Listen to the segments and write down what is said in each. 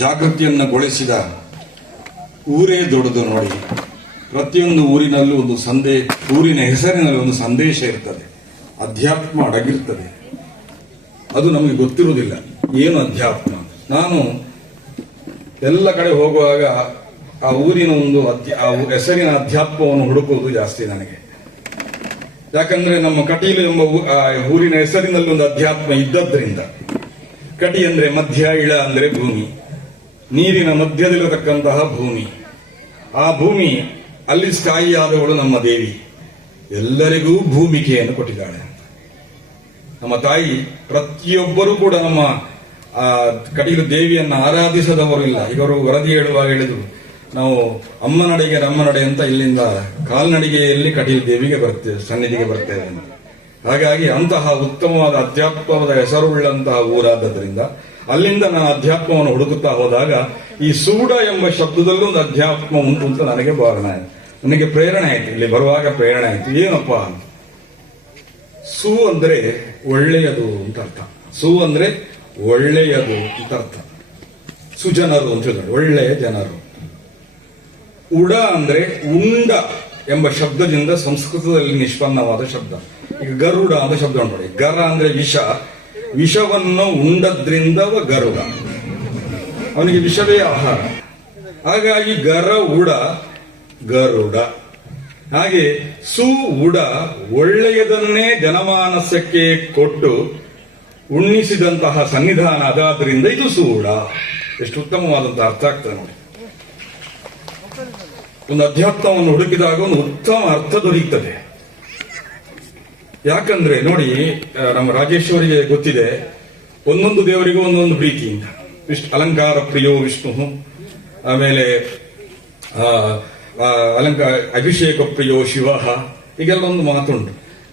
ಜಾಗೃತಿಯನ್ನುಗೊಳಿಸಿದ ಊರೇ ದೊಡ್ಡದು ನೋಡಿ. ಪ್ರತಿಯೊಂದು ಊರಿನಲ್ಲೂ ಊರಿನ ಹೆಸರಿನಲ್ಲಿ ಒಂದು ಸಂದೇಶ ಇರ್ತದೆ, ಅಧ್ಯಾತ್ಮ ಅಡಗಿರ್ತದೆ. ಅದು ನಮಗೆ ಗೊತ್ತಿರುವುದಿಲ್ಲ ಏನು ಅಧ್ಯಾತ್ಮ. ನಾನು ಎಲ್ಲ ಕಡೆ ಹೋಗುವಾಗ ಆ ಊರಿನ ಆ ಹೆಸರಿನ ಅಧ್ಯಾತ್ಮವನ್ನು ಹುಡುಕುವುದು ಜಾಸ್ತಿ ನನಗೆ. ಯಾಕಂದ್ರೆ ನಮ್ಮ ಕಟೀಲು ಎಂಬ ಊರಿನ ಹೆಸರಿನಲ್ಲಿ ಒಂದು ಅಧ್ಯಾತ್ಮ ಇದ್ದದ್ರಿಂದ. ಕಟಿ ಅಂದ್ರೆ ಮಧ್ಯ, ಇಳ ಅಂದ್ರೆ ಭೂಮಿ, ನೀರಿನ ಮಧ್ಯದಲ್ಲಿರತಕ್ಕಂತಹ ಭೂಮಿ. ಆ ಭೂಮಿ ಅಲ್ಲಿ ಸ್ಥಾಯಿಯಾದವಳು ನಮ್ಮ ದೇವಿ. ಎಲ್ಲರಿಗೂ ಭೂಮಿಕೆಯನ್ನು ಕೊಟ್ಟಿದ್ದಾಳೆ ನಮ್ಮ ತಾಯಿ. ಪ್ರತಿಯೊಬ್ಬರೂ ಕೂಡ ನಮ್ಮ ಕಟೀಲು ದೇವಿಯನ್ನು ಆರಾಧಿಸದವರು ಇಲ್ಲ. ಇವರು ವರದಿ ಹೇಳುವಾಗ ಹೇಳಿದ್ರು, ನಾವು ಅಮ್ಮನಡೆಗೆ ನಮ್ಮನಡೆ ಅಂತ ಇಲ್ಲಿಂದ ಕಾಲ್ನಡಿಗೆಯಲ್ಲಿ ಕಟೀಲು ದೇವಿಗೆ ಬರ್ತೇವೆ, ಸನ್ನಿಧಿಗೆ ಬರ್ತೇವೆ ಅಂತ. ಹಾಗಾಗಿ ಅಂತಹ ಉತ್ತಮವಾದ ಅಧ್ಯಾತ್ಮವಾದ ಹೆಸರುಳ್ಳಂತಹ ಊರಾದ್ದರಿಂದ ಅಲ್ಲಿಂದ ನಾನು ಅಧ್ಯಾತ್ಮವನ್ನು ಹುಡುಕುತ್ತಾ ಹೋದಾಗ ಈ ಸೂಡ ಎಂಬ ಶಬ್ದದಲ್ಲೂ ಒಂದು ಅಧ್ಯಾತ್ಮ ಉಂಟು ಅಂತ ನನಗೆ ಪ್ರೇರಣೆ ಆಯ್ತು. ಇಲ್ಲಿ ಬರುವಾಗ ಪ್ರೇರಣೆ ಆಯ್ತು. ಏನಪ್ಪ, ಸು ಅಂದ್ರೆ ಒಳ್ಳೆಯದು ಅಂತ ಅರ್ಥ. ಸು ಅಂದ್ರೆ ಒಳ್ಳೆಯದು ಅಂತ ಅರ್ಥ. ಸುಜನರು ಅಂತ ಹೇಳಿದ್ರೆ ಒಳ್ಳೆಯ ಜನರು. ಉಡ ಅಂದ್ರೆ ಉಂಡ ಎಂಬ ಶಬ್ದದಿಂದ ಸಂಸ್ಕೃತದಲ್ಲಿ ನಿಷ್ಪನ್ನವಾದ ಶಬ್ದ. ಈಗ ಗರುಡ ಅಂತ ಶಬ್ದ ನೋಡಿ. ಗರ ಅಂದ್ರೆ ವಿಷ, ವಿಷವನ್ನು ಉಂಡದ್ರಿಂದ ಗರುಡ, ಅವನಿಗೆ ವಿಷವೇ ಆಹಾರ. ಹಾಗಾಗಿ ಗರ ಉಡ ಗರುಡ. ಹಾಗೆ ಸು ಉಡ ಒಳ್ಳೆಯದನ್ನೇ ಜನಮಾನಸಕ್ಕೆ ಕೊಟ್ಟು ಉಣ್ಣಿಸಿದಂತಹ ಸನ್ನಿಧಾನ ಅದಾದ್ರಿಂದ ಇದು ಸೂಡ. ಎಷ್ಟು ಉತ್ತಮವಾದಂತಹ ಅರ್ಥ ಆಗ್ತದೆ ನೋಡಿ. ಒಂದು ಅಧ್ಯಾತ್ಮವನ್ನು ಹುಡುಕಿದಾಗ ಒಂದು ಉತ್ತಮ ಅರ್ಥ ದೊರೆಯುತ್ತದೆ. ಯಾಕಂದ್ರೆ ನೋಡಿ, ನಮ್ಮ ರಾಜೇಶ್ವರಿಗೆ ಗೊತ್ತಿದೆ, ಒಂದೊಂದು ದೇವರಿಗೂ ಒಂದೊಂದು ಪ್ರೀತಿಯಿಂದ. ಅಲಂಕಾರ ಪ್ರಿಯೋ ವಿಷ್ಣು, ಆಮೇಲೆ ಅಭಿಷೇಕ ಪ್ರಿಯೋ ಶಿವ, ಹೀಗೆಲ್ಲ ಒಂದು ಮಾತುಂಟು.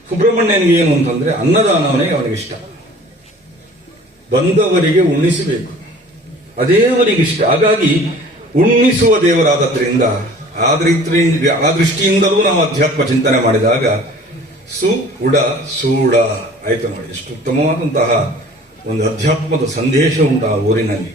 ಸುಬ್ರಹ್ಮಣ್ಯನಿಗೆ ಏನು ಅಂತಂದ್ರೆ ಅನ್ನದಾನವನೇ ಅವನಿಗೆ ಇಷ್ಟ, ಬಂದವರಿಗೆ ಉಣ್ಣಿಸಬೇಕು, ಅದೇ ಅವನಿಗಿಷ್ಟ. ಹಾಗಾಗಿ ಉಣ್ಣಿಸುವ ದೇವರಾದದ್ರಿಂದ ಆ ದೃಷ್ಟಿಯಿಂದಲೂ ನಾವು ಅಧ್ಯಾತ್ಮ ಚಿಂತನೆ ಮಾಡಿದಾಗ ಸು ಉಡ ಸೂಡ ಆಯ್ತು ನೋಡಿ. ಎಷ್ಟು ಉತ್ತಮವಾದಂತಹ ಒಂದು ಅಧ್ಯಾತ್ಮದ ಸಂದೇಶ ಉಂಟು ಆ ಊರಿನಲ್ಲಿ.